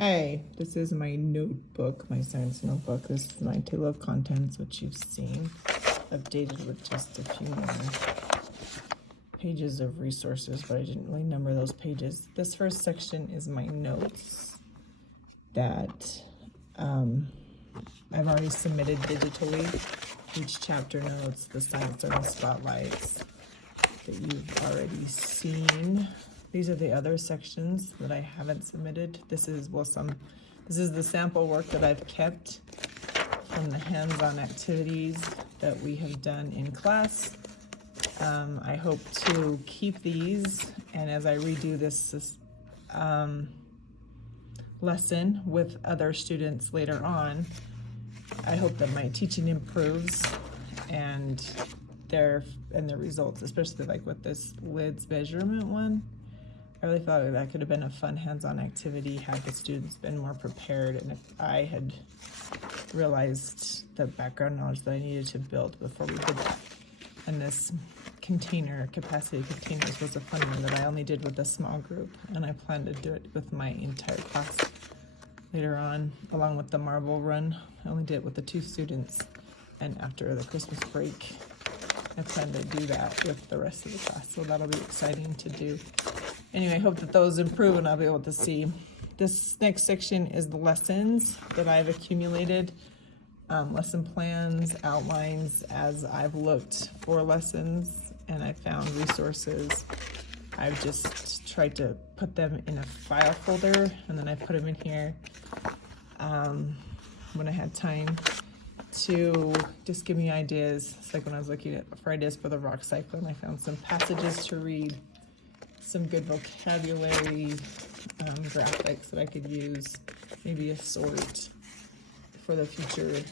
Hey, this is my notebook, my science notebook. This is my table of contents, which you've seen, updated with just a few more pages of resources, but I didn't really number those pages. This first section is my notes that I've already submitted digitally. Each chapter notes, the science learning spotlights that you've already seen. These are the other sections that I haven't submitted. This is the sample work that I've kept from the hands-on activities that we have done in class. I hope to keep these, and as I redo this lesson with other students later on, I hope that my teaching improves and their results, especially like with this lids measurement one. I really thought that could have been a fun hands-on activity had the students been more prepared, and if I had realized the background knowledge that I needed to build before we did that. And this capacity containers was a fun one that I only did with a small group, and I plan to do it with my entire class later on, along with the marble run. I only did it with the 2 students, and after the Christmas break, I plan to do that with the rest of the class, so that'll be exciting to do. Anyway, I hope that those improve and I'll be able to see. This next section is the lessons that I've accumulated, lesson plans, outlines as I've looked for lessons and I found resources. I've just tried to put them in a file folder, and then I put them in here when I had time to just give me ideas. It's like when I was looking for ideas for the rock cycle, and I found some passages to read, some good vocabulary, graphics that I could use, maybe a sort for the future.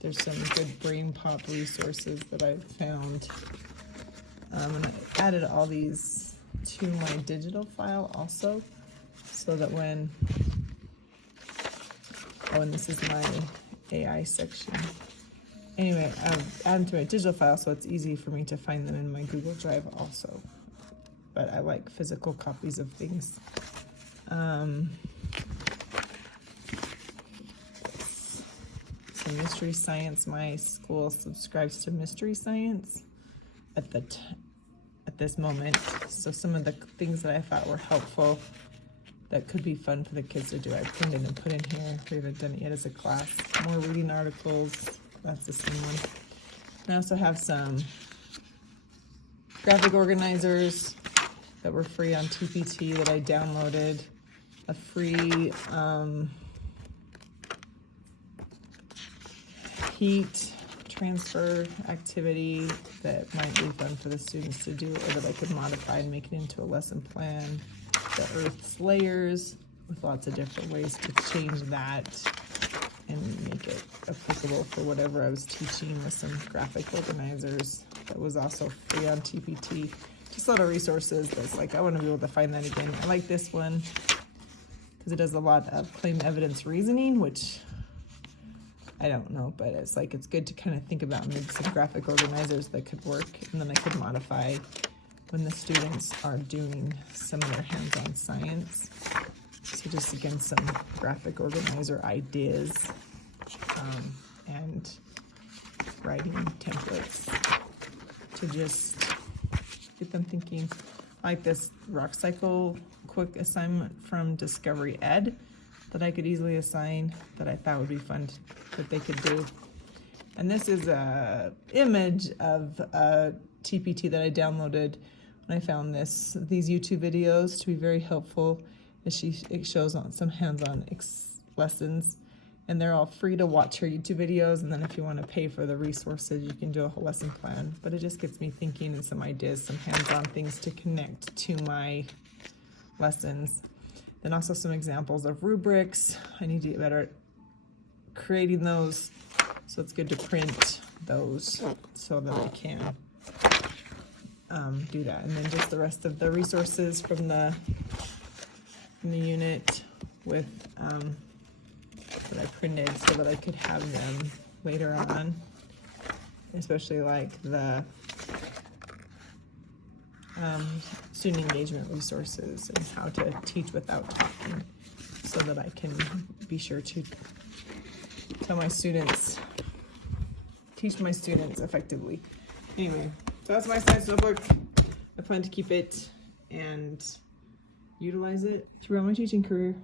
There's some good brain pop resources that I've found. And I added all these to my digital file also, so that and this is my AI section. Anyway, I've added to my digital file so it's easy for me to find them in my Google Drive also. But I like physical copies of things. So Mystery Science, my school subscribes to Mystery Science at this moment. So some of the things that I thought were helpful that could be fun for the kids to do, I printed and put in here. We haven't done it yet as a class. More reading articles. That's the same one. I also have some graphic organizers that were free on TPT that I downloaded. A free heat transfer activity that might be fun for the students to do, or that I could modify and make it into a lesson plan. The Earth's layers, with lots of different ways to change that and make it applicable for whatever I was teaching, with some graphic organizers that was also free on TPT. Just a lot of resources that's like, I want to be able to find that again. I like this one because it does a lot of claim evidence reasoning, which I don't know, but it's like, it's good to kind of think about maybe some graphic organizers that could work, and then I could modify when the students are doing some of their hands-on science. So just again, some graphic organizer ideas and writing templates to just get them thinking. Like this rock cycle quick assignment from Discovery Ed that I could easily assign, that I thought would be fun that they could do. And this is a image of a TPT that I downloaded when I found these YouTube videos to be very helpful. It shows on some hands-on lessons, and they're all free to watch her YouTube videos, and then if you want to pay for the resources, you can do a whole lesson plan. But it just gets me thinking, and some ideas, some hands-on things to connect to my lessons. Then also some examples of rubrics. I need to get better at creating those, so it's good to print those so that I can do that. And then just the rest of the resources from the unit with that I printed so that I could have them later on, especially like the student engagement resources and how to teach without talking, so that I can be sure to tell my students, teach my students effectively. Anyway, so that's my science notebook. I plan to keep it and utilize it throughout my teaching career.